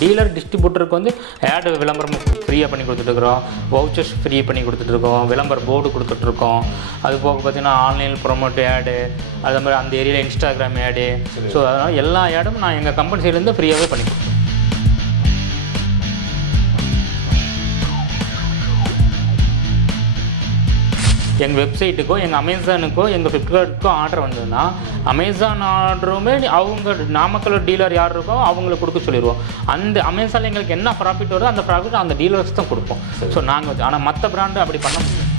Dealer டிஸ்ட்ரிபியூட்டருக்கு வந்து add விளம்பரம் ஃப்ரீயாக பண்ணி கொடுத்துட்ருக்குறோம், வவுச்சர்ஸ் ஃப்ரீ பண்ணி கொடுத்துட்ருக்கோம், விளம்பர போர்டு கொடுத்துட்ருக்கோம். அது போக பார்த்தீங்கன்னா ஆன்லைன் ப்ரொமோட் ஆடு, அது மாதிரி அந்த ஏரியாவில் இன்ஸ்டாகிராம் ஆடு. ஸோ அதனால் எல்லா ஆடும் நான் எங்கள் கம்பெனி சைட்லேருந்து ஃப்ரீயாகவே பண்ணி கொடுத்தேன். எங்கள் வெப்சைட்டுக்கோ எங்கள் அமேசானுக்கோ எங்கள் ஃப்ளிப்கார்ட்டுக்கோ ஆர்டர் வந்ததுன்னா அமேசான் ஆர்டருமே அவங்க நாமக்கல் டீலர் யார் இருக்கோ அவங்களுக்கு கொடுக்க சொல்லிடுவோம். அந்த அமேசானில் எங்களுக்கு என்ன ப்ராஃபிட் வருதோ அந்த ப்ராஃபிட் அந்த டீலர்ஸ் தான் கொடுப்போம். ஸோ நாங்கள் ஆனால் மற்ற பிராண்டு அப்படி பண்ண முடியும்.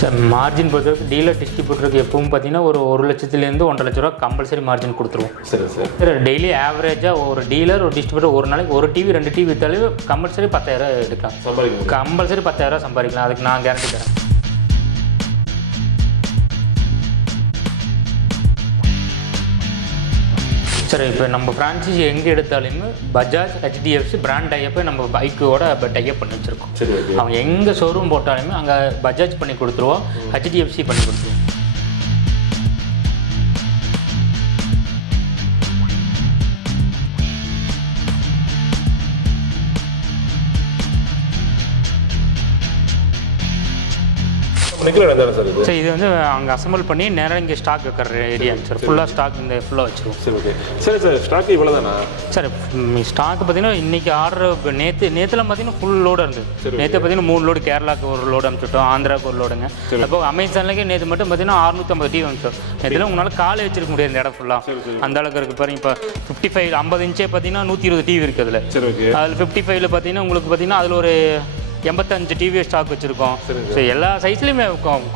சார் மார்ஜின் பொறுத்தவரைக்கும் டீலர் டிஸ்ட்ரிபியூட்டருக்கு எப்பவும் பார்த்தீங்கன்னா ஒரு 1 லட்சத்துலேருந்து 1.5 லட்ச ரூபா கம்பல்சரி மார்ஜின் கொடுத்துருவோம். சரி சார். டெய்லி ஆவரேஜாக ஒரு டீலர் ஒரு டிஸ்ட்ரிபியூட்டர் ஒரு நாளைக்கு ஒரு டிவி 2 டிவி விற்றாலே கம்பல்சரி 10,000 எடுக்கலாம். கம்பல்சரி 10,000 சம்பாதிக்கலாம். அதுக்கு நான் கேரண்டி தரேன். சார் இப்போ நம்ம ஃப்ரான்ச்சைஸி எங்கே எடுத்தாலுமே பஜாஜ் HDFC பிராண்ட் டைப்பை நம்ம பைக்கோட டைப் பண்ணி வச்சுருக்கோம். அவங்க எங்கே ஷோரூம் போட்டாலுமே அங்கே பஜாஜ் பண்ணி கொடுத்துருவோம், HDFC பண்ணி கொடுத்துருவோம். சார் இது வந்து அங்கே அசம்பிள் பண்ணி நேராக இங்கே ஸ்டாக் வைக்கிற ஏரியா சார். ஃபுல்லாக ஸ்டாக் இந்த ஃபுல்லாக வச்சுருவோம். சரி ஓகே. சரி சார், ஸ்டாக் இவ்வளோ தானா சார்? ஸ்டாக் பார்த்தீங்கன்னா இன்றைக்கி ஆர்டர் நேற்றுலாம் பார்த்தீங்கன்னா ஃபுல் லோடு இருந்தது. நேற்று பார்த்தீங்கன்னா 3 லோடு கேரளாவுக்கு ஒரு லோடு அனுப்பிச்சுட்டோம், ஆந்திராவுக்கு ஒரு லோடுங்க. அப்போ அமேசான்லேயே நேற்று மட்டும் பார்த்தீங்கன்னா 650 டிவி அனுப்பிச்சோம். நேற்றுலாம் உங்களால் காலை வச்சிருக்க முடியாது இந்த இடம் ஃபுல்லாக அந்த அளவுக்கு இருக்குது. பாருங்க இப்போ 55 50 இன்ச்சே பார்த்தீங்கன்னா 120 டிவி இருக்குது அதில். அதில் 55ல் பார்த்தீங்கன்னா உங்களுக்கு பார்த்தீங்கன்னா அதில் ஒரு 85 டிவி ஸ்டாக் வச்சிருக்கோம். ஸோ எல்லா சைஸ்லையுமே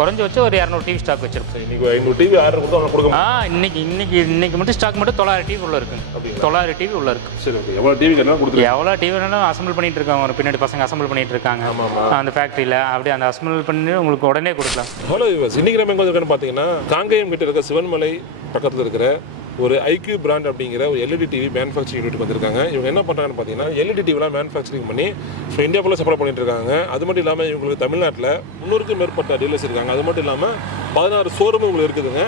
குறைஞ்சி வச்சு ஒரு 200 டிவி ஸ்டாக் வச்சிருக்கோம். இன்னைக்கு 500 டிவி ஆர்டர் கொடுத்தா இன்னைக்கு மட்டும் ஸ்டாக் மட்டும் 900 டிவி உள்ள இருக்கு. 900 டிவி உள்ள இருக்கு. சரி ஓகே. எவ்வளோ டிவி வேணாலும் அசம்பிள் பண்ணிட்டு இருக்காங்க. ஒரு பின்னாடி பசங்க அசம்பிள் பண்ணிட்டு இருக்காங்க அந்த ஃபேக்ட்ரியில். அப்படியே அந்த அசம்பிள் பண்ணி உங்களுக்கு உடனே கொடுக்கலாம். இன்னைக்கு நம்ம எங்கே இருக்கோம்னு பார்த்தீங்கன்னா காங்கேயம் கிட்ட இருக்க சிவன்மலை பக்கத்தில் இருக்கிற ஒரு ஐக்யூ பிராண்ட் அப்படிங்கிற ஒரு எல்இடி டிவி மேனுஃபேக்சரிங் யூனிட் வந்திருக்காங்க. இவங்க என்ன பண்ணுறாங்கன்னு பார்த்தீங்கன்னா எல்இடி டிவிலாம் மேனுஃபேக்சரிங் பண்ணி இந்தியா ஃபுல்லாக சப்ளை பண்ணிட்டு இருக்காங்க. அது மட்டும் இல்லாமல் இவங்களுக்கு தமிழ்நாட்டில் 300க்கும் மேற்பட்ட டீலர்ஸ் இருக்காங்க. அது மட்டும் இல்லாமல் 16 ஷோரூம் உங்களுக்கு இருக்குதுங்க.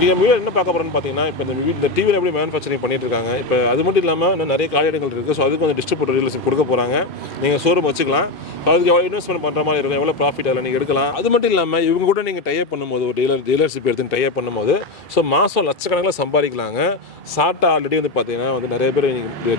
நீங்கள் வீடியோ என்ன பார்க்க போகிறோன்னு பார்த்தீங்கன்னா இப்போ இந்த டிவியில் எப்படி மேனுஃபேக்சரிங் பண்ணிட்டு இருக்காங்க. இப்போ அது மட்டும் இல்லாமல் இன்னும் நிறைய காரியங்கள் இருக்குது. ஸோ அதுக்கு வந்து டிஸ்ட்ரிபியூட்டர் டீலர்ஷிப் கொடுக்க போகிறாங்க. நீங்கள் ஷோரூம் வச்சுக்கலாம். அதுக்கு எவ்வளோ இன்வெஸ்ட்மெண்ட் பண்ணுற மாதிரி இருக்கும், எவ்வளோ ப்ராஃபிட் அதில் நீங்கள் எடுக்கலாம். அது மட்டும் இல்லாமல் இவங்க கூட நீங்கள் டைப் பண்ணும்போது ஒரு டீலர்ஷிப் எடுத்து டைப் பண்ணும்போது ஸோ மாதம் லட்சக்கணக்கில் சம்பாதிக்கலாங்க. சாட்டா ஆல்ரெடி வந்து பார்த்தீங்கன்னா வந்து நிறைய பேர்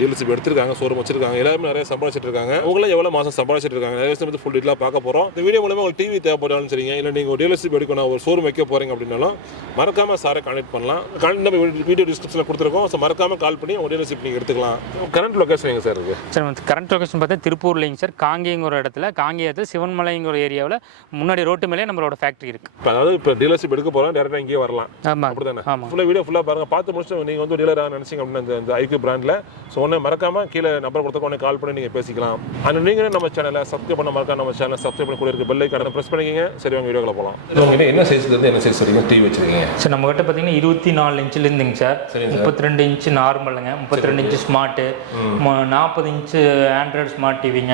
டீலர்ஷிப் எடுத்திருக்காங்க, ஷோரூம் வச்சிருக்காங்க, எல்லாருமே நிறைய சம்பாதிச்சிட்டு இருக்காங்க. அவங்களாம் எவ்வளோ மாதம் சம்பாதிச்சிட்டு இருக்காங்க நிறைய விஷயம் ஃபுல் டீலாக பார்க்க போகிறோம். இந்த வீடியோ மூலமாக உங்களுக்கு டிவி தேவைப்பட்டாலும் சரிங்க, இல்லை நீங்கள் ஒரு டீலர்ஷிப் எடுக்கணும், ஒரு ஷோரூம் வைக்க போகிறீங்க அப்படின்னாலும் மறக்காமல் சாரை கான்டெக்ட் பண்ணலாம். நம்ம வீடியோ டிஸ்கிரிப்ஷனில் கொடுத்துருக்கோம். ஸோ மறக்காமல் கால் பண்ணி உங்கள் டீலர்ஷிப் நீங்கள் எடுத்துக்கலாம். கரண்ட் லொகேஷன் எங்கே சார் இருக்குது? சார் கரண்ட் லொகேஷன் பார்த்தா திருப்பூர்லேங்க சார். காங்கேயம் ஒரு இடத்துல, காங்கேயத்தில் சிவன்மலைங்கிற ஒரு ஏரியாவில் முன்னாடி ரோட்டு மேலே நம்மளோட ஃபேக்ட்ரி இருக்குது. இப்போ அதாவது இப்போ டீலர்ஷிப் எடுக்க போகிறோம், டேரெக்டாக இங்கே வரலாம். ஆமாம் அப்படி தானே? ஆமாம். ஃபுல்லாக வீடியோ ஃபுல்லாக பாருங்கள். பார்த்து முடிச்சுட்டு நீங்கள் வந்து டீலராக நினச்சிங்க அப்படின்னா இந்த ஐக்யூ பிராண்டில் ஸோ ஒன்று மறக்காமல் கீழே நம்பர் கொடுத்தா உடனே கால் பண்ணி நீங்கள் பேசிக்கலாம். ஆனால் நீங்கள் நம்ம சேனலை சப்ஸ்கிரைப் பண்ண மறக்காம நம்ம சேனலை சப்ஸ்கிரைப் பண்ணி கூட இருக்க பெல் ஐக்கானை ப்ரெஸ் பண்ணிக்கிங்க. சரி உங்கள் வீடியோவில் போகலாம். உங்கள்கிட்ட என்ன சைஸ்லேருந்து என்ன சைஸ் வரைக்கும் டிவி வச்சுருக்கீங்க சார்? நம்ம கிட்ட பார்த்தீங்கன்னா 24 இன்ச்சிலேருந்துங்க சார். 32 இன்ச்சு நார்மலுங்க, 32 inch smart, 40 inch Android smart டிவிங்க,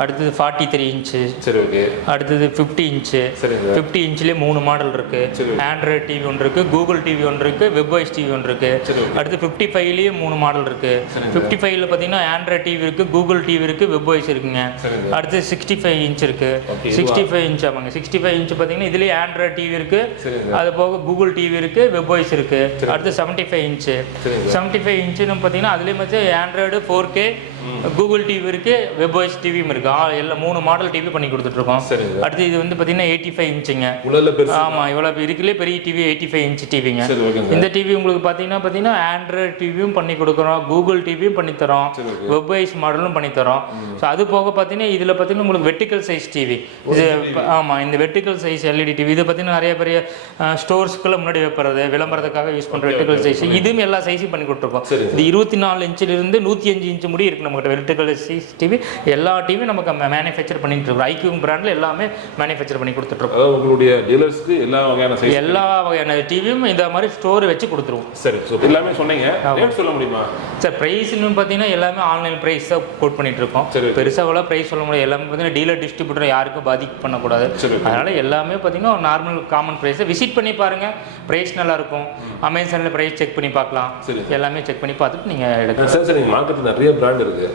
அடுத்தது 43 இன்ச்சு, சரி ஓகே, அடுத்தது 50 இன்ச்சு. 50 இன்ச்லேயே 3 மாடல் இருக்குது. ஆண்ட்ராய்டு டிவி ஒன்று இருக்குது, கூகுள் டிவி ஒன்று இருக்குது, வெப்வைஸ் டிவி ஒன்று இருக்குது. அடுத்து 55லேயே 3 மாடல் இருக்குது. 55ல் பார்த்தீங்கன்னா ஆண்ட்ராய்டு டிவி இருக்குது, கூகுள் டிவி இருக்குது, வெப்வைஸ் இருக்குங்க. அடுத்து 65 இன்ச் இருக்குது. 65 இன்ச் ஆமாங்க. 65 இன்ச் பார்த்தீங்கன்னா இதுலேயே ஆண்ட்ராய்டு டிவி இருக்குது, அது போக கூகுள் டிவி இருக்குது, வெப்வைஸ் இருக்குது. அடுத்து 75 இன்ச்சு. 75 இன்ச்சுன்னு பார்த்தீங்கன்னா அதுலேயே வந்து ஆண்ட்ராய்டு 4K, கூகுள் டிவி இருக்குது, வெப்வைஸ் டிவியும் இருக்குது. எல்லாம் 3 மாடல் டிவி பண்ணி கொடுத்துட்ருக்கோம். அடுத்து இது வந்து பார்த்தீங்கன்னா 85 இன்ச்சுங்க. ஆமாம், இவ்வளோ இருக்குல்லே பெரிய டிவி 85 இன்ச் டிவிங்க. இந்த டிவி உங்களுக்கு பார்த்தீங்கன்னா ஆண்ட்ராய்டு டிவியும் பண்ணி கொடுக்குறோம், கூகுள் டிவியும் பண்ணித்தரோம், வெப்வைஸ் மாடலும் பண்ணித்தரோம். ஸோ அது போக பார்த்தீங்கன்னா இதில் பார்த்தீங்கன்னா உங்களுக்கு வெர்டிக்கல் சைஸ் டிவி இது. ஆமாம், இந்த வெர்டிக்கல் சைஸ் எல்இடி டிவி இது பார்த்தீங்கன்னா நிறைய பெரிய ஸ்டோர்ஸ்க்குள்ள முன்னாடி வைப்பறது விளம்பரத்துக்காக யூஸ் பண்ணுற வெர்டிக்கல் சைஸ். இதுவும் எல்லா சைஸும் பண்ணி கொடுத்துருக்கோம். இது 24 இன்ச்சிலிருந்து 105 இன்ச்சு முடி இருக்கு நம்ம நம்மகிட்ட வெர்டிகல் டிவி எல்லா டிவியும் நமக்கு மேனுஃபேக்சர் பண்ணிட்டு இருக்கோம். ஐக்யூ பிராண்டில் எல்லாமே மேனுஃபேக்சர் பண்ணி கொடுத்துட்ருக்கோம். அதாவது உங்களுடைய டீலர்ஸ்க்கு எல்லா வகையான டிவியும் இந்த மாதிரி ஸ்டோர் வச்சு கொடுத்துருவோம். சரி, எல்லாமே சொன்னீங்க, ரேட் சொல்ல முடியுமா சார்? ப்ரைஸ்னு பார்த்தீங்கன்னா எல்லாமே ஆன்லைன் ப்ரைஸ் தான் கோட் பண்ணிட்டு இருக்கோம். பெருசாக எவ்வளோ ப்ரைஸ் சொல்ல முடியாது. எல்லாமே பார்த்தீங்கன்னா டீலர் டிஸ்ட்ரிபியூட்டர் யாருக்கும் பாதிக்க பண்ணக்கூடாது. அதனால எல்லாமே பார்த்தீங்கன்னா ஒரு நார்மல் காமன் ப்ரைஸை விசிட் பண்ணி பாருங்க, ப்ரைஸ் நல்லா இருக்கும். அமேசானில் ப்ரைஸ் செக் பண்ணி பார்க்கலாம். எல்லாமே செக் பண்ணி பார்த்துட்டு நீங்கள் எடுக்கலாம். சார் நீங்கள் மார்க்கெட்டில் நிறைய பிராண்ட் இருக்குது.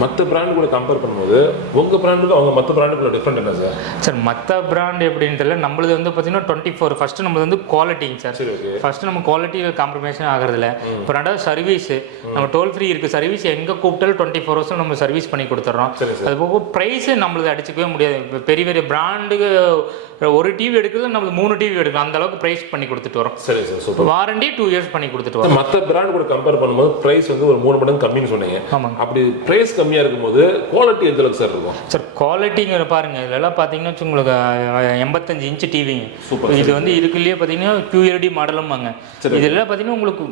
மற்ற பிராண்டு கூட கம்பேர் பண்ணும்போது உங்கள் பிராண்டுக்கு அவங்க மற்ற பிராண்டுக்குள்ள டிஃப்ரெண்ட் என்ன சார்? சார் மற்ற பிராண்ட் எப்படின்னு தெரியல. நம்மளது வந்து பார்த்தீங்கன்னா 24 ஃபஸ்ட்டு நம்மளது வந்து குவாலிட்டிங்க சார். ஃபஸ்ட்டு நம்ம குவாலிட்டி காம்ப்ரமைஸும் ஆகிறதில்ல. இப்போ ரெண்டாவது சர்வீஸ், நம்ம டோல் ஃப்ரீ இருக்குது. சர்வீஸ் எங்கே கூப்பிட்டாலும் 24 ஹவர்ஸ் நம்ம சர்வீஸ் பண்ணி கொடுத்துட்றோம். அது போக ப்ரைஸு நம்மளது அடிச்சிக்கவே முடியாது. இப்போ பெரிய பெரிய பிராண்டுக்கு ஒரு டிவி எடுக்கிறது நம்மளுக்கு 3 டிவி எடுக்கலாம். அந்த அளவுக்கு ப்ரைஸ் பண்ணி கொடுத்துட்டு வரோம். சரி சார், சூப்பர். வாரண்டி 2 இயர்ஸ் பண்ணி கொடுத்துட்டு வரோம். மற்ற பிராண்ட் கூட கம்பேர் பண்ணும்போது ப்ரைஸ் வந்து ஒரு 3 மடங்கு கம்மின்னு சொன்னீங்க. ஆமாங்க. அப்படி ப்ரைஸ் கம்மியாக இருக்கும்போது குவாலிட்டி எந்த அளவுக்கு சார் இருக்கும்? சார் குவாலிட்டிங்கிற பாருங்க, இதெல்லாம் பார்த்தீங்கன்னா உங்களுக்கு 85 இன்ச்சு டிவிங்க. சூப்பர். இது வந்து இதுக்குள்ளேயே பார்த்தீங்கன்னா QLD மாடலும்பாங்க. இதெல்லாம் பார்த்தீங்கன்னா உங்களுக்கு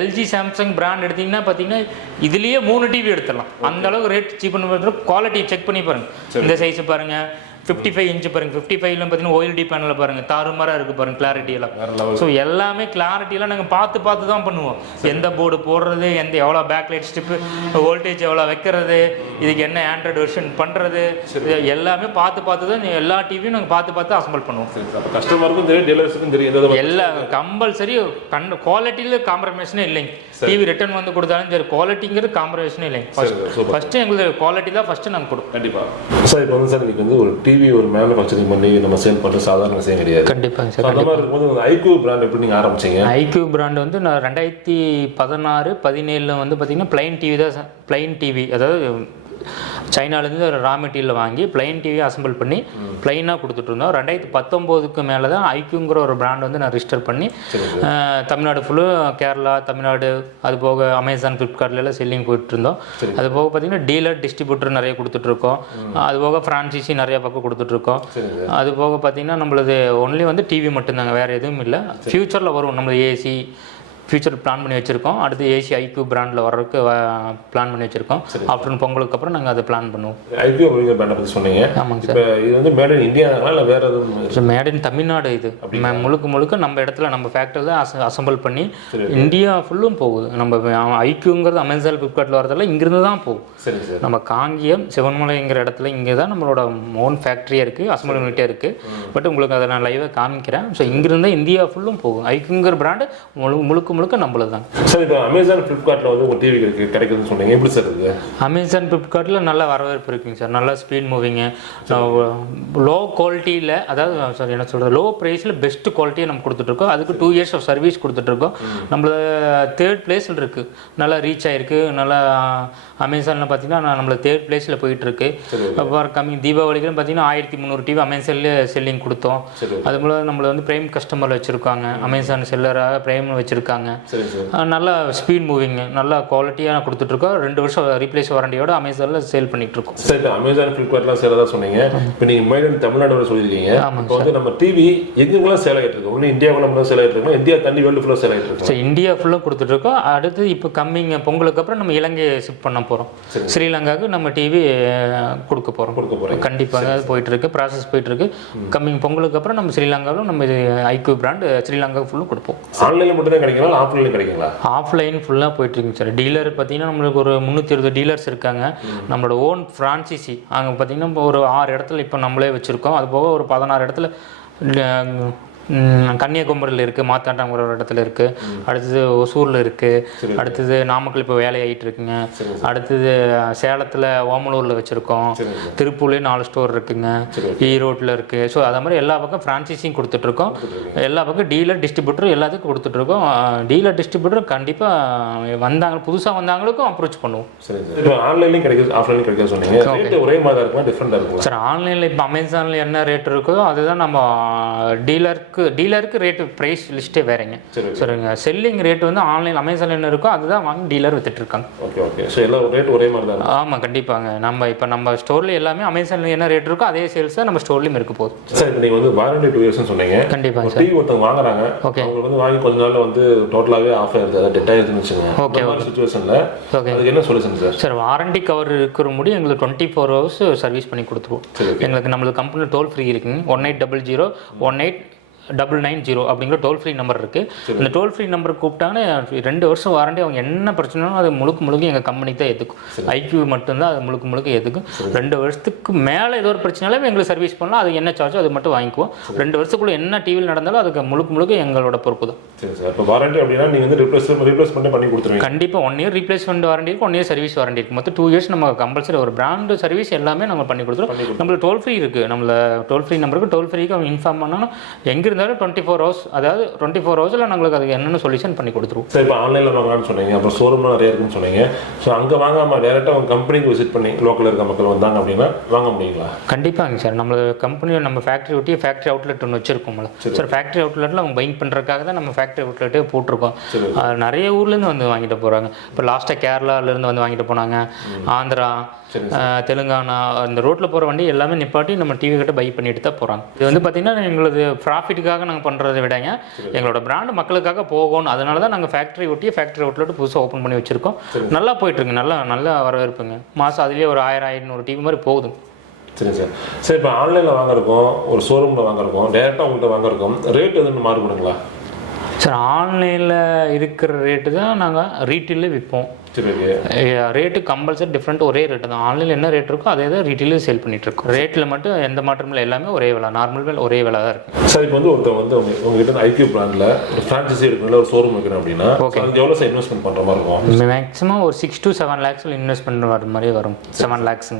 எல்ஜி சாம்சங் பிராண்ட் எடுத்தீங்கன்னா பார்த்தீங்கன்னா இதுலேயே 3 டிவி எடுத்துடலாம். அந்த அளவுக்கு ரேட் சீப் பண்ணி குவாலிட்டி செக் பண்ணி பாருங்க. இந்த சைஸ் பாருங்க, 55 இன்ச்சு பாருங்க. 55ல பார்த்தீங்கன்னா OLED பேனலில் பாருங்க, தாறுமாறாக இருக்குது பாருங்க கிளாரிட்டி எல்லாம். ஸோ எல்லாமே கிளாரிட்டியெல்லாம் நாங்கள் பார்த்து தான் பண்ணுவோம். எந்த போர்டு போடுறது, எவ்வளோ பேக்லைட் ஸ்ட்ரிப்பு, வோல்டேஜ் எவ்வளோ வைக்கிறது, இதுக்கு என்ன ஆண்ட்ராய்டு வெர்ஷன் பண்ணுறது, எல்லாமே பார்த்து தான் எல்லா டிவியும் நாங்கள் பார்த்து அசம்பிள் பண்ணுவோம். கஸ்டமருக்கும் தெரியும், டீலர்ஸுக்கும் தெரியும். எல்லாம் கம்பல்சரி குவாலிட்டியில் காம்ப்ரமைஸே இல்லைங்க. டிவி ரிட்டர்ன் வந்து கொடுத்தாலும் சரி, குவாலிட்டிங்கிறது காம்ப்ரமைஸே இல்லைங்க. ஃபஸ்ட்டு எங்களுக்கு குவாலிட்டி தான் ஃபஸ்ட்டு நாங்கள் கொடுப்போம். கண்டிப்பாக சார். இப்போ வந்து சார் இன்னைக்கு வந்து ஒரு டிவி ஒரு மேனுஃபேக்சரிங் பண்ணி நம்ம சேல் பண்ணுறது சாதாரண விஷயம் கிடையாது. கண்டிப்பாங்க சார். அந்த மாதிரி இருக்கும்போது ஐக்யூ பிராண்ட் எப்படி நீங்கள் ஆரம்பிச்சிங்க? ஐக்யூ பிராண்ட் வந்து நான் 2016-17 வந்து பார்த்தீங்கன்னா பிளைன் டிவி தான். பிளைன் டிவி, அதாவது சைனாலேருந்து ஒரு ரா மெட்டீரியல் வாங்கி பிளைன் டிவியை அசம்பிள் பண்ணி பிளைனாக கொடுத்துட்டு இருந்தோம். 2019 மேலே தான் ஐக்யூங்கிற ஒரு பிராண்ட் வந்து நான் ரிஜிஸ்டர் பண்ணி தமிழ்நாடு ஃபுல்லு, கேரளா, தமிழ்நாடு, அது போக அமேசான், ஃப்ளிப்கார்ட்லாம் செல்லிங் போயிட்டு இருந்தோம். அது போக பார்த்தீங்கன்னா டீலர் டிஸ்ட்ரிபியூட்டர் நிறைய கொடுத்துட்ருக்கோம். அது போக ஃப்ரான்ச்சைசி நிறைய பக்கம் கொடுத்துட்ருக்கோம். அது போக பார்த்தீங்கன்னா நம்மளது ஒன்லி வந்து டிவி மட்டும்தாங்க, வேறு எதுவும் இல்லை. ஃப்யூச்சரில் வரும் நம்மளது ஏசி ஃபியூச்சர் பிளான் பண்ணி வச்சுருக்கோம். அடுத்து ஏசி ஐக்யூ பிராண்டில் வர்றதுக்கு பிளான் பண்ணி வச்சுருக்கோம். ஆஃப்டர்நூன் பொங்கலுக்கு அப்புறம் நாங்கள் அதை பிளான் பண்ணுவோம். ஐக்யூ அப்படிங்கிற பிராண்டை பற்றி சொன்னீங்க. ஆமாங்க சார். இது வந்து மேட் இன் இந்தியாங்களா இல்லை வேறு எதுவும்? Made in Tamil Nadu. இது முழுக்க நம்ம இடத்துல நம்ம ஃபேக்டரி தான் அசம்பிள் பண்ணி இந்தியா ஃபுல்லும் போகுது. நம்ம ஐக்யூங்கிறது அமேசான், ஃப்ளிப்கார்ட்டில் வரதெல்லாம் இங்கிருந்து தான் போகும். சரி சார். நம்ம காங்கியம் சிவன்மலைங்கிற இடத்துல இங்கே தான் நம்மளோட ஓன் ஃபேக்ட்ரியாக இருக்குது, அசம்பிள் யூனிட்டே இருக்குது. பட் உங்களுக்கு அதை நான் லைவாக காமிக்கிறேன். ஸோ இங்கிருந்து இந்தியா ஃபுல்லும் போகும். ஐக்யூங்கிற பிராண்டு முழுக்க நம்மளது தான் சார். இப்போ அமேசான், ஃப்ளிப்கார்ட்டில் வந்து உங்கள் டிவி கிடைக்குதுன்னு சொன்னீங்க, எப்படி சார் இருக்குது? அமேசான், ஃப்ளிப்கார்ட்டில் நல்ல வரவேற்பு இருக்குங்க சார். நல்லா ஸ்பீட் மூவிங்கு, லோ குவாலிட்டியில், அதாவது சார் என்ன சொல்கிறது, லோ ப்ரைஸில் பெஸ்ட் குவாலிட்டியை நம்ம கொடுத்துட்ருக்கோம். அதுக்கு 2 இயர்ஸ் ஆஃப் சர்வீஸ் கொடுத்துட்ருக்கோம். நம்மள 3rd பிளேஸில் இருக்குது. நல்லா ரீச் ஆகிருக்கு. நல்லா அமேசானில் பார்த்தீங்கன்னா நம்மள 3rd பிளேஸில் போயிட்டுருக்கு. அப்புறம் கம்மிங் தீபாவளிக்கு பார்த்தீங்கன்னா 1300 டிவி அமேசான்லேயே செல்லிங் கொடுத்தோம். அது போல் நம்மளை வந்து பிரைம் கஸ்டமரில் வச்சுருக்காங்க, அமேசான் செல்லராக பிரைமில் வச்சுருக்காங்க. நல்லா ஸ்பீட் மூவிங், நல்லா குவாலிட்டியாக கொடுத்துட்ருக்கோம். 2 வருஷம் ரீப்ளேஸ் வாரண்டியோட அமேசானில் சேல் பண்ணிகிட்ருக்கோம். சார், அமேசான், ஃப்ளிப்கார்ட்லாம் சேலாக சொன்னீங்க. இப்போ நீங்கள் மேட் இன் தமிழ்நாடு சொல்லியிருக்கீங்க. இப்போ வந்து நம்ம டிவி எங்கெங்கெல்லாம் சேல் ஆகிட்டு இருக்கோம்? ஒன்று இந்தியாவில் மட்டும் சேல் ஆகிட்டு இருக்கோம், இந்தியா தண்ணி வேர்ல்டு ஃபுல்லாக சேல் ஆகிட்டு இருக்கோம். ஸோ இந்தியா ஃபுல்லாக கொடுத்துட்ருக்கோம். அடுத்து இப்போ கம்மிங் பொங்கலுக்கு அப்புறம் நம்ம இலங்கை ஷிஃப்ட் பண்ண போகிறோம். ஸ்ரீலங்காவுக்கு நம்ம டிவி கொடுக்க போகிறோம். கண்டிப்பாக அது போயிட்டுருக்கு, ப்ராசஸ் போயிட்டுருக்கு. கம்மிங் பொங்கலுக்கு அப்புறம் நம்ம ஸ்ரீலங்காவில் நம்ம ஐக்யூ பிராண்ட் ஸ்ரீலங்கா ஃபுல்லும் கொடுப்போம். ஆன்லைனில் மட்டும் தான் கிடைக்கும், ஆஃப்லைனில் கிடைக்குங்களா? ஆஃப்லைன் ஃபுல்லாக போயிட்டுருக்குங்க சார். டீலர் பார்த்தீங்கன்னா நம்மளுக்கு ஒரு 320 டீலர்ஸ் இருக்காங்க. நம்மளோட ஓன் ஃப்ரான்ச்சைசி அங்கே பார்த்தீங்கன்னா ஒரு 6 இடத்துல இப்போ நம்மளே வச்சுருக்கோம். அது போக ஒரு 16 இடத்துல கன்னியாகுமரியில் இருக்குது, மாத்தாண்டாங்கிற ஒரு இடத்துல இருக்குது. அடுத்தது ஒசூரில் இருக்குது. அடுத்தது நாமக்கல் இப்போ வேலையாகிட்டு இருக்குங்க. அடுத்தது சேலத்தில் ஓமலூரில் வச்சுருக்கோம். திருப்பூர்லேயே 4 ஸ்டோர் இருக்குங்க. ஈரோட்டில் இருக்குது. ஸோ அது மாதிரி எல்லா பக்கம் ஃப்ரான்ச்சைஸியும் கொடுத்துட்ருக்கோம். எல்லா பக்கம் டீலர் டிஸ்ட்ரிபியூட்டர் எல்லாத்துக்கும் கொடுத்துட்ருக்கோம். டீலர் டிஸ்ட்ரிபியூட்டர் கண்டிப்பாக வந்தாங்க, புதுசாக வந்தாங்களுக்கும் அப்ரோச் பண்ணுவோம். இப்போ ஆன்லைன்லையும் கிடைக்குது, ஆஃப்லைன்லையும் கிடைக்குது சொன்னீங்க. ஒரே மாதிரி இருக்குமா, டிஃப்ரெண்டாக இருக்கும் சார்? ஆன்லைனில் இப்போ அமேசானில் என்ன ரேட் இருக்குதோ அதுதான் நம்ம டீலர் டீலருக்கு ரேட்டு ப்ரைஸ் லிஸ்ட்டே வேறங்க. சரிங்க. செல்லிங் ரேட் வந்து ஆன்லைன் அமேசானில் என்ன இருக்கோ அதுதான் வாங்கி டீலர் வித்துட்டு இருக்காங்க. Okay okay. ஸோ எல்லா ரேட் ஒரே மாதிரி தான்? ஆமாம், கண்டிப்பாங்க. நம்ம ஸ்டோரில் எல்லாமே அமேசானில் என்ன ரேட் இருக்கோ அதே சேல்ஸ் தான் நம்ம ஸ்டோர்லேயும் இருக்க போகுது. சார் இப்போ நீங்கள் வந்து வாரண்டி 2 இயர்ஸ்னு சொன்னீங்க. கண்டிப்பாக டிவி ஒருத்தவங்க வாங்குறாங்க. ஓகே. அவங்க வந்து வாங்கி கொஞ்ச நாள்ல வந்து டோட்டலாகவே ஆஃப் ஆயிருது, அதாவது டெட் ஆயிருதுன்னு வச்சுக்கோங்க. ஓகே. சிச்சுவேஷனில் அதுக்கு என்ன solution sir? Sir warranty cover இருக்கிற முடியும் எங்களுக்கு 24 hours சர்வீஸ் பண்ணி கொடுத்துருவோம். எங்களுக்கு நம்மளுக்கு கம்பெனியில் டோல் ஃப்ரீ இருக்குங்க. 1800 18990 அப்படிங்கிற டோல் ஃப்ரீ நம்பர் இருக்குது. அந்த டோல் ஃப்ரீ நம்பர் கூப்பிட்டாங்கன்னா 2 வருஷம் வாரண்டி. அவங்க என்ன பிரச்சனைனாலும் அது முழுக்க எங்கள் கம்பெனி தான் எதுக்கும். ஐக்யூ மட்டும்தான் அது முழுக்க எதுக்கும். 2 வருஷத்துக்கு மேலே ஏதோ ஒரு பிரச்சனைனாலும் எங்களுக்கு சர்வீஸ் பண்ணலாம். அது என்ன சார்ஜோ அது மட்டும் வாங்கிக்குவோம். 2 வருஷத்துக்குள்ள என்ன டிவியில் நடந்தாலும் அதுக்கு முழுக்க எங்களோட பொறுப்பு தான். சரி சார். இப்போ வாரண்டி அப்படின்னா நீங்கள் வந்து ரீப்ளேஸ்மெண்ட் பண்ணி கொடுத்துருவீங்க? கண்டிப்பாக 1 year ரீப்ளேஸ்மெண்ட் வாரண்டி இருக்கும், 1 year சர்வீஸ் வாரண்டி இருக்கும். மொத்தம் 2 years நம்ம கம்பல்சரி ஒரு பிராண்டு சர்வீஸ் எல்லாமே நம்ம பண்ணி கொடுத்துருவோம். நம்மளுக்கு டோல் ஃப்ரீ இருக்குது. நம்மள டோல் ஃப்ரீ நம்பருக்கு டோல் ஃப்ரீக்கு அவங்க இன்ஃபார்ம் பண்ணாலும் எங்கே இருந்தாலும் 24 hours, அதாவது 24 ஹவர்ஸில் நாங்களுக்கு அதுக்கு என்னென்ன சொல்யூஷன் பண்ணி கொடுத்துருவோம். சார் இப்போ ஆன்லைனில் வாங்கலாம்னு சொன்னீங்க, அப்புறம் ஷோரூம்லாம் நிறைய இருக்குன்னு சொன்னீங்க. ஸோ அங்கே வாங்காமல் டேரெக்டாக அவங்க கம்பெனிக்கு விசிட் பண்ணி லோக்கலில் இருக்க மக்கள் வந்தாங்க அப்படின்னா வாங்க முடியுங்களா? கண்டிப்பாங்க சார். நம்ம கம்பெனியில் நம்ம ஃபேக்ட்ரி ஒட்டி ஃபேக்ட்ரி அவுட்லெட் ஒன்று வச்சிருக்கோம்ல சார். ஃபேக்ட்ரி அவுட்லெட்டில் அவங்க பைக் பண்ணுறதுக்காக தான் நம்ம ஃபேக்ட்ரி அவுட்லெட்டே போட்டிருக்கோம். நிறைய ஊர்லேருந்து வந்து வாங்கிட்டு போகிறாங்க. இப்போ லாஸ்ட்டாக கேரளாவிலேருந்து வந்து வாங்கிட்டு போனாங்க, ஆந்திரா, தெலுங்கானா, இந்த ரோட்டில் போகிற வண்டி எல்லாமே நிப்பாட்டி நம்ம டிவி கிட்ட பை பண்ணிட்டு தான் போகிறாங்க. இது வந்து பார்த்திங்கன்னா எங்களது ப்ராஃபிட்டுக்காக நாங்கள் பண்ணுறதை விடங்க எங்களோட பிராண்டு மக்களுக்காக போகணும். அதனால தான் நாங்கள் ஃபேக்ட்ரி ஒட்டி ஃபேக்ட்ரி அவுட்லெட் புதுசாக ஓப்பன் பண்ணி வச்சுருக்கோம். நல்லா போயிட்டுருக்கு. நல்லா வரவேற்புங்க. மாதம் அதுலேயே ஒரு 1000-1500 டிவி மாதிரி போகுது. சரி சார். சரி, இப்போ ஆன்லைனில் வாங்குறதுக்கும் ஒரு ஷோரூமில் வாங்குறதுக்கும் டேரெக்டாக உங்கள்கிட்ட வாங்குறதுக்கும் ரேட் எதுன்னு மாறுபடுங்களா? சார் ஆன்லைனில் இருக்கிற ரேட்டு தான் நாங்கள் ரீட்டெயிலே விற்போம். ரேட்டு கம்பல்சரி டிஃப்ரெண்ட், ஒரே ரேட்டு தான். ஆன்லைனில் என்ன ரேட் இருக்கோ அதே தான் ரீட்டெயிலே சேல் பண்ணிட்டு இருக்கோம். ரேட்டில் மட்டும் எந்த மாற்றமும் இல்லை. எல்லாமே ஒரே விலை, நார்மல் விலை ஒரே விலை தான் இருக்குது. சார் இப்போ வந்து ஒருத்தவங்க வந்து உங்ககிட்ட ஐக்யூ பிராண்டில் ஒரு ஃப்ரான்ச்சைசி எடுக்கணும், ஒரு ஷோரூம் வைக்கணும் அப்படின்னா எவ்வளோ சார் இன்வெஸ்ட்மெண்ட் பண்ணுற மாதிரி இருக்கும்? மேக்ஸிமம் ஒரு 6 to 7 lakhs இன்வெஸ்ட்மெண்ட் வர மாதிரி வரும். 7 lakhs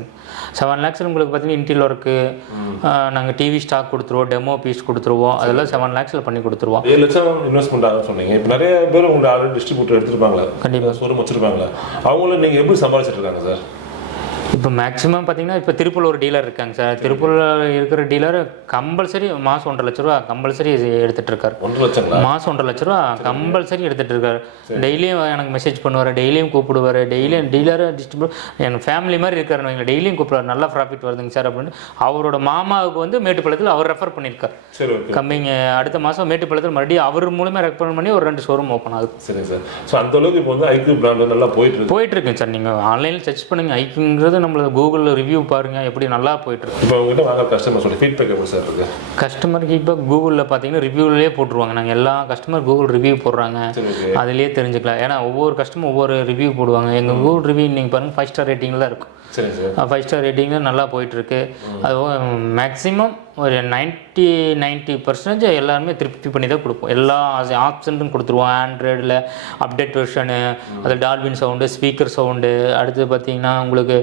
உங்களுக்கு பார்த்தீங்கன்னா இன்டீரியர் ஒர்க்கு, நாங்கள் டிவி ஸ்டாக் கொடுத்துருவோம், டெமோ பீஸ் கொடுத்துருவோம். அதெல்லாம் 7 lakhs பண்ணி கொடுத்துருவோம். 7 லட்சம் இன்வெஸ்ட்மெண்ட் ஆகும் சொன்னீங்க. இப்போ நிறைய பேர் உங்களை ஆல்ரெடி டிஸ்ட்ரிபியூட்டர் எடுத்துருப்பாங்களா? கண்டிப்பாக ஷோரூம் வச்சுருப்பாங்களா? அவங்கள நீங்கள் எப்படி சமாளிச்சுட்டு இருக்காங்க சார்? இப்போ மேக்ஸிமம் பார்த்தீங்கன்னா இப்போ திருப்பூர் ஒரு டீலர் இருக்காங்க சார். திருப்பூரில் இருக்கிற டீலர் கம்பல்சரி மாதம் 1.5 லட்ச ரூபா கம்பல்சரி எடுத்துகிட்டு இருக்காரு. 1 லட்சம் மாதம் 1.5 லட்ச ரூபா கம்பல்சரி எடுத்துகிட்டு இருக்காரு. டெய்லியும் எனக்கு மெசேஜ் பண்ணுவார், டெய்லியும் கூப்பிடுவார். டெய்லியும் டீலரை டிஸ்ட்ரிபியூட் என் ஃபேமிலி மாதிரி இருக்காரு. எங்களை டெய்லியும் கூப்பிடுவார். நல்லா ப்ராஃபிட் வருதுங்க சார் அப்படின்னு. அவரோட மாமாவுக்கு வந்து மேட்டுப்பாளையத்தில் அவர் ரெஃபர் பண்ணியிருக்கார். கம்மிங் அடுத்த மாதம் மேட்டுப்பாளையத்தில் மறுபடியும் அவர் மூலமாக ரெக்கமெண்ட் பண்ணி ஒரு 2 ஷோரூம் ஓப்பன் ஆகுது. சரி சார். ஸோ அந்த அளவுக்கு இப்போ வந்து ஐக்யூ பிராண்ட் நல்லா போயிட்டு இருக்குங்க சார். நீங்கள் ஆன்லைனில் சர்ச் பண்ணுங்கள் ஐக்யூங்கிறது. நம்மள கூகுளில் ரிவ்யூ பாருங்கள், எப்படி நல்லா போயிட்டுருக்கு. இப்போ உங்கள்கிட்ட வாங்க கஸ்டமர்ஸோட ஃபீட்பேக் எப்படி சார் இருக்குது? கஸ்டமர் ஃபீட்பேக் கூகுளில் பார்த்தீங்கன்னா ரிவ்யூலேயே போட்டுருவாங்க. நாங்கள் எல்லா கஸ்டமர் கூகுள் ரிவ்யூ போடுறாங்க, அதிலே தெரிஞ்சுக்கலாம். ஏன்னா ஒவ்வொரு கஸ்டமர் ஒவ்வொரு ரிவ்யூ போடுவாங்க. எங்கள் கூகுள் ரிவ்யூ நீங்கள் பாருங்கள் 5 star ரேட்டிங்கில் தான் இருக்கும். 5 star ரேட்டிங்கில் நல்லா போயிட்டுருக்கு. அது மேக்ஸிமம் ஒரு 90% எல்லாருமே திருப்தி பண்ணி தான் கொடுப்போம். எல்லா ஆப்ஷனும் கொடுத்துருவோம். ஆண்ட்ராய்டில் அப்டேட் வெர்ஷனு, அதில் டால்பின் சவுண்டு, ஸ்பீக்கர் சவுண்டு, அடுத்து பார்த்தீங்கன்னா உங்களுக்கு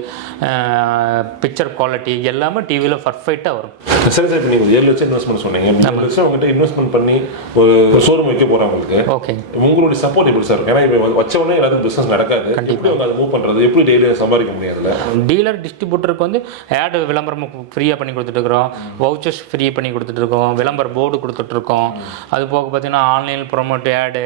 பிக்சர் குவாலிட்டி எல்லாமே டிவியில் பர்ஃபெக்டாக வரும். சரி சார். இப்போ நீங்கள் 7 லட்சம் இன்வெஸ்ட்மெண்ட் சொன்னீங்க. 7 லட்சம் உங்கள்கிட்ட இன்வெஸ்ட்மெண்ட் பண்ணி ஒரு ஷோரூம் வைக்க போகிறவங்களுக்கு ஓகே உங்களுடைய சப்போர்ட் எப்படி சார்? ஏன்னா இப்போ வச்சவொடனே எல்லாத்துக்கும் பிஸ்னஸ் நடக்காது. எப்படி அவங்க அதை மூவ் பண்ணுறது, எப்படி டெய்லி சம்பாதிக்க முடியாதுல்ல? டீலர் டிஸ்ட்ரிபியூட்டருக்கு வந்து ஆட் விளம்பரம் ஃப்ரீயாக பண்ணி கொடுத்துட்ருக்குறோம், வவுச்சர்ஸ் ஃப்ரீ பண்ணி கொடுத்துட்ருக்கோம், விளம்பர போர்டு கொடுத்துட்ருக்கோம். அது போக பார்த்தீங்கன்னா ஆன்லைன் ப்ரொமோட் ஆடு,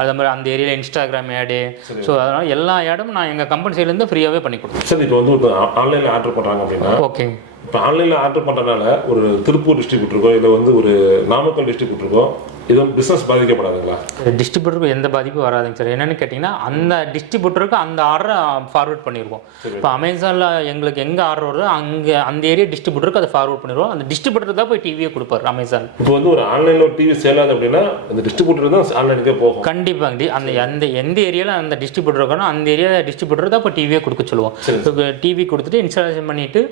அது மாதிரி அந்த ஏரியாவில் இன்ஸ்டாகிராம் ஆடு. ஸோ அதனால் எல்லா ஆடும் நான் எங்கள் கம்பெனி சைட்லேருந்து ஃப்ரீயாகவே பண்ணி கொடுத்தேன். சார் இப்போ வந்து ஆன்லைனில் ஆர்டர் பண்ணுறாங்க அப்படின்னா ஓகே. இப்போ ஆன்லைனில் ஆர்டர் பண்ணுறதுனால ஒரு திருப்பூர் டிஸ்ட்ரிபியூட்டருக்கோ இல்லை வந்து ஒரு நாமக்கல் டிஸ்ட்ரிபியூட்டருக்கோ இதுவும் பிஸ்னஸ் பாதிக்கப்படாதுங்களா? டிஸ்ட்ரிபியூட்டருக்கு எந்த பாதிப்பும் வராதுங்க சார். என்னென்னு கேட்டிங்கன்னா அந்த டிஸ்ட்ரிபியூட்டருக்கு அந்த ஆர்டரை ஃபார்வர்ட் பண்ணிடுவோம். இப்போ அமேசானில் எங்களுக்கு எங்கே ஆர்டர் வருதோ அங்கே அந்த ஏரியா டிஸ்ட்ரிபியூட்டருக்கு அதை ஃபார்வர்ட் பண்ணிடுவோம். அந்த டிஸ்ட்ரிபியூட்டர் தான் போய் டிவியை கொடுப்பார் அமேசான். இப்போ வந்து ஒரு ஆன்லைனில் ஒரு டிவி சேல் ஆகுது அப்படின்னா அந்த டிஸ்ட்ரிபியூட்டர் தான் ஆன்லைனுக்கே போகும். கண்டிப்பாக அந்த எந்த ஏரியாவில் அந்த டிஸ்ட்ரிபியூட்டர் இருக்கணும் அந்த ஏரியா டிஸ்ட்ரிபியூட்டர் தான் இப்போ டிவியை கொடுக்க சொல்லுவோம். இப்போ டிவி கொடுத்துட்டு இன்ஸ்டாலேஷன் பண்ணிவிட்டு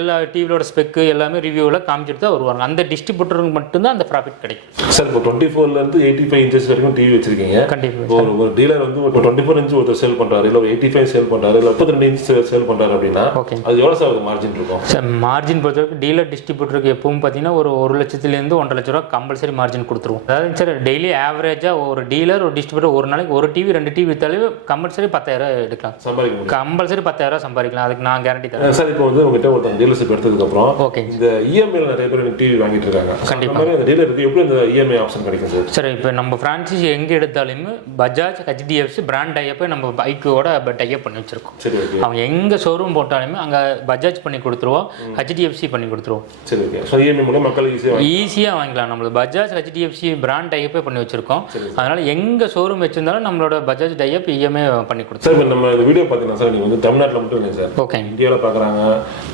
எல்லா டிவியோட ஸ்பெக்கு எல்லாமே ரிவ்யூவில் காமிச்சிட்டு தான் வருவாங்க. அந்த டிஸ்ட்ரிபியூட்டருக்கு மட்டும்தான் அந்த ப்ராஃபிட் கிடைக்கும். சார் இப்போ 24 இருந்து 85 இன்ச்சஸ் வரைக்கும் டிவி வச்சிருக்கீங்க. கண்டிப்பா ஒரு டீலர் வந்து 24 இன்ச் ஒருத்தர் சேல் பண்றாரு, இல்ல 85 சேல் பண்றாரு, இல்ல 32 இன்ச் சேல் பண்றாரு அப்படின்னா அது எவ்வளவு சார் மார்ஜின் இருக்கும்? சார் மார்ஜின் பொறுத்தவரைக்கும் டீலர் டிஸ்ட்ரிபியூட்டருக்கு எப்பவும் பார்த்தீங்கன்னா ஒரு 1 லட்சத்துலேருந்து 1.5 லட்ச ரூபா கம்பல்சரி மார்ஜின் கொடுத்துருவோம். அதாவது சார் டெய்லி ஆவரேஜாக ஒரு டீலர் ஒரு டிஸ்ட்ரிபியூட்டர் ஒரு நாளைக்கு ஒரு டிவி 2 டிவி வித்தாலே கம்பல்சரி 10,000 எடுக்கலாம், சம்பாதிக்கலாம். கம்பல்சரி 10,000 சம்பாதிக்கலாம். அதுக்கு நான் கேரண்டி தரேன் சார். இப்போ வந்து உங்ககிட்ட ஒருத்தங்க டீலர்ஷிப் எடுத்ததுக்கு அப்புறம் இந்த இஎம்ஐல நிறைய பேர் டிவி வாங்கிட்டு இருக்காங்க. கண்டிப்பா அந்த டீலருக்கு எப்படி இந்த இஎம்ஐ ஆப்ஷன் கிடைக்கும் சார்? சார் இப்போ நம்ம ஃப்ரான்ச்சைஸ் எங்கே எடுத்தாலுமே பஜாஜ், HDFC பிராண்ட் டைப்பை நம்ம பைக்கோட டைப் பண்ணி வச்சிருக்கோம். சரி, ஓகே. அவங்க எங்கே ஷோரூம் போட்டாலுமே அங்கே பஜாஜ் பண்ணி கொடுத்துருவோம், HDFC பண்ணி கொடுத்துருவோம். சரி, ஓகே. ஸோ இஎம்ஐ மூலம் மக்கள் ஈஸியாக வாங்கிக்கலாம். நம்மளுக்கு பஜாஜ், HDFC பிராண்ட் டைப்பே பண்ணி வச்சிருக்கோம். அதனால எங்கே ஷோரூம் வச்சிருந்தாலும் நம்மளோட பஜாஜ் டைப் இஎம்ஐ பண்ணி கொடுத்தோம். சார் இப்போ நம்ம இந்த வீடியோ பார்த்தீங்கன்னா சார் நீங்கள் வந்து தமிழ்நாட்டில் மட்டும் இல்லைங்க சார், ஓகே, இந்தியாவில் பார்க்குறாங்க,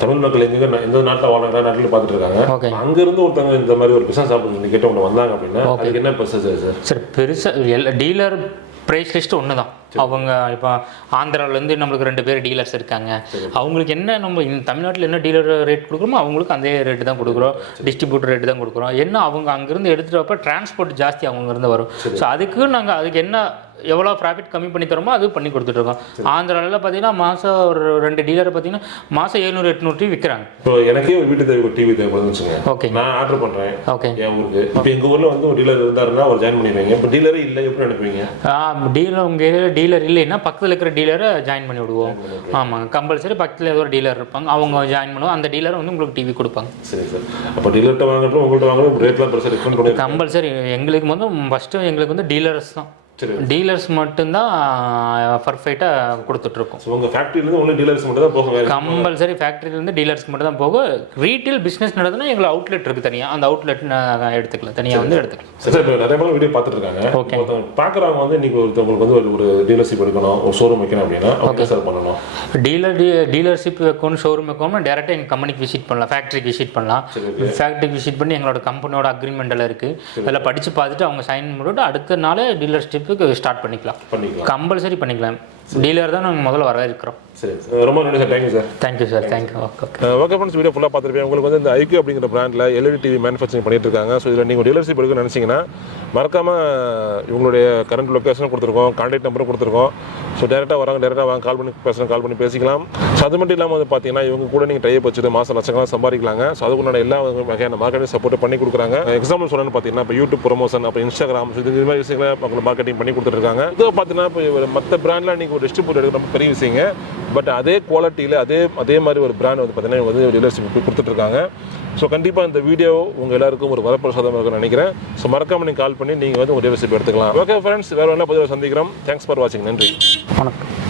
தமிழ் மக்கள் எந்த நாட்டில் வாழ்றாங்க, நாட்டில் பார்த்துட்டு இருக்காங்க. ஓகே, அங்கேருந்து ஒருத்தவங்க இந்த மாதிரி ஒரு பிசினஸ் ஆப்பர்ச்சுனிட்டி கேட்டு ஒன்று வந்தாங்க அப்படின்னா அதுக்கு என்ன ப்ரொசஸ் சார்? சார் பெருசாக டீலர் ப்ரைஸ் லிஸ்ட்டு ஒன்று தான். அவங்க இப்போ ஆந்திராவிலேருந்து நம்மளுக்கு 2 பேர் டீலர்ஸ் இருக்காங்க. அவங்களுக்கு என்ன நம்ம தமிழ்நாட்டில் என்ன டீலர் ரேட் கொடுக்குறோமோ அவங்களுக்கு அதே ரேட்டு தான் கொடுக்குறோம், டிஸ்ட்ரிபியூட்டர் ரேட்டு தான் கொடுக்குறோம். என்ன அவங்க அங்கேருந்து எடுத்துகிட்டு வரப்போ டிரான்ஸ்போர்ட் ஜாஸ்தி அவங்கேருந்து வரும். ஸோ அதுக்கு என்ன எவ்வளோ ப்ராஃபிட் கம்மி பண்ணி தரோமோ அது பண்ணி கொடுத்துட்ருக்கோம். ஆந்திராவில் பார்த்தீங்கன்னா மாதம் ஒரு 2 டீலர் பார்த்தீங்கன்னா மாதம் 700-800 டிவி விற்கிறாங்க. இப்போ எனக்கே ஒரு வீட்டு தேவை டிவி தேவைப்படுதுன்னு வச்சுங்க, ஓகே, நான் ஆர்டர் பண்ணுறேன். ஓகே, என் ஊருக்கு இப்போ எங்கள் ஊரில் வந்து ஒரு டீலர் இருந்தாருன்னா ஒரு ஜாயின் பண்ணிடுவீங்க. இப்போ டீலரே இல்லை எப்படி அனுப்புவீங்க? டீலர் உங்கள் ஏரியாவில் டீலர் இல்லைன்னா பக்கத்தில் இருக்கிற டீலரை ஜாயின் பண்ணி விடுவோம். ஆமாங்க, கம்பல்சரி பக்கத்தில் ஏதோ ஒரு டீலர் இருப்பாங்க, அவங்க ஜாயின் பண்ணுவோம். அந்த டீலர் வந்து உங்களுக்கு டிவி கொடுப்பாங்க. சரி சார். அப்போ டீலர்கிட்ட வாங்கட்டும் உங்கள்கிட்ட வாங்கணும் ரேட்லாம் பெருசாக டிஃபரெண்ட் பண்ணி கம்பல்சரி எங்களுக்கு வந்து ஃபஸ்ட்டு எங்களுக்கு வந்து டீலர்ஸ் தான், டீலர்ஸ் மட்டும்தான் பர்ஃபெக்டாக கொடுத்துட்ருக்கோம். உங்கள் ஃபேக்ட்ரியிலேருந்து ஒன்லி டீலர்ஸ் மட்டும் தான் போகும்? கம்பல்சரி ஃபேக்ட்ரியிலேருந்து டீலர்ஸ்க்கு மட்டும் தான் போகும். ரீட்டெயில் பிஸ்னஸ் நடந்ததுன்னா எங்களுக்கு அவுட்லெட் இருக்குது தனியாக, அந்த அவுட்லெட் எடுத்துக்கலாம், தனியாக வந்து எடுத்துக்கலாம். சார் இப்போ நிறைய பேர் வீடியோ பார்த்துட்டு இருக்காங்க. ஓகே, பார்க்குறவங்க வந்து இன்றைக்கி ஒருத்தவங்களுக்கு வந்து ஒரு டீலர்ஷிப் எடுக்கணும், ஒரு ஷோரூம் வைக்கணும் அப்படின்னா ஓகே சார் பண்ணணும். டீலர்ஷிப் வைக்கணும், ஷோரூம் வைக்கணும், டேரெக்டாக எங்கள் கம்பெனிக்கு விசிட் பண்ணலாம், ஃபேக்ட்ரிக்கு விசிட் பண்ணலாம். ஃபேக்ட்ரிக்கு விசிட் பண்ணி எங்களோட கம்பெனியோட அக்ரிமெண்ட் எல்லாம் இருக்குது, அதில் படித்து பார்த்துட்டு அவங்க சைன் பண்ணிவிட்டு அடுத்த நாள் டீலர்ஷிப் ஸ்டார்ட் பண்ணிக்கலாம். கம்பல்சரி பண்ணிக்கலாம். டீலர் தான் நாங்கள் முதல்ல வரவேற்கிறோம். சரி, ரொம்ப நன்றி sir. Thank you sir. Thank you sir. Thank you. Okay friends, video ஃபுல்லாக பார்த்துருப்பேன். உங்களுக்கு வந்து இந்த ஐக்யூ அப்படிங்கிற பிராண்டில் எல்இடி டிவி மேனுஃபேக்சரிங் பண்ணிட்டு இருக்காங்க. ஸோ இதில் நீங்கள் டீலர்ஷிப் எடுக்கணும்னு நினச்சிங்கன்னா மறக்காமல் இவங்களுடைய கரண்ட் லொக்கேஷனும் கொடுத்துருக்கோம், கான்டாக்ட் நம்பரும் கொடுத்துருக்கோம். ஸோ டேரெக்டாக வாங்க, கால் பண்ணி பேசிக்கலாம். ஸோ அது மட்டும் இல்லாமல் வந்து பார்த்தீங்கன்னா இவங்க கூட நீங்கள் டைப் வச்சுட்டு மாதம் லட்சக்கணக்காக சம்பாதிக்கலாங்க. ஸோ அதுக்குண்டான எல்லா வகையான மார்க்கெட்டிங் சப்போர்ட் பண்ணி கொடுக்குறாங்க. எக்ஸாம்பிள் சொல்லணும்னு பார்த்தீங்கன்னா இப்போ யூடியூப் ப்ரொமோஷன், அப்போ இன்ஸ்டாகிராம், இது மாதிரி விஷயங்களை அவங்க மார்க்கெட்டிங் பண்ணி கொடுத்துருக்காங்க. இது பார்த்தீங்கன்னா இப்போ மற்ற பிராண்டில் நீங்கள் ஒரு டிஸ்ட்ரிபியூட்டர் எடுக்க ரொம்ப பெரிய விஷயங்க. பட் அதே குவாலிட்டியில் அதே மாதிரி ஒரு பிராண்ட் வந்து பார்த்தீங்கன்னா இவங்க வந்து டீலர்ஷிப் கொடுத்துட்ருக்காங்க. ஸோ கண்டிப்பாக இந்த வீடியோ உங்கள் எல்லாருக்கும் ஒரு வரப்பிரசாதமாக இருக்குன்னு நினைக்கிறேன். ஸோ மறக்காமல் நீங்கள் கால் பண்ணி நீங்கள் வந்து ஒரு டீலர்ஷிப் எடுத்துக்கலாம். ஓகே ஃப்ரெண்ட்ஸ், வேறு என்ன பதிவில் சந்திக்கிறோம். தேங்க்ஸ் ஃபார் வாட்சிங். நன்றி, வணக்கம்.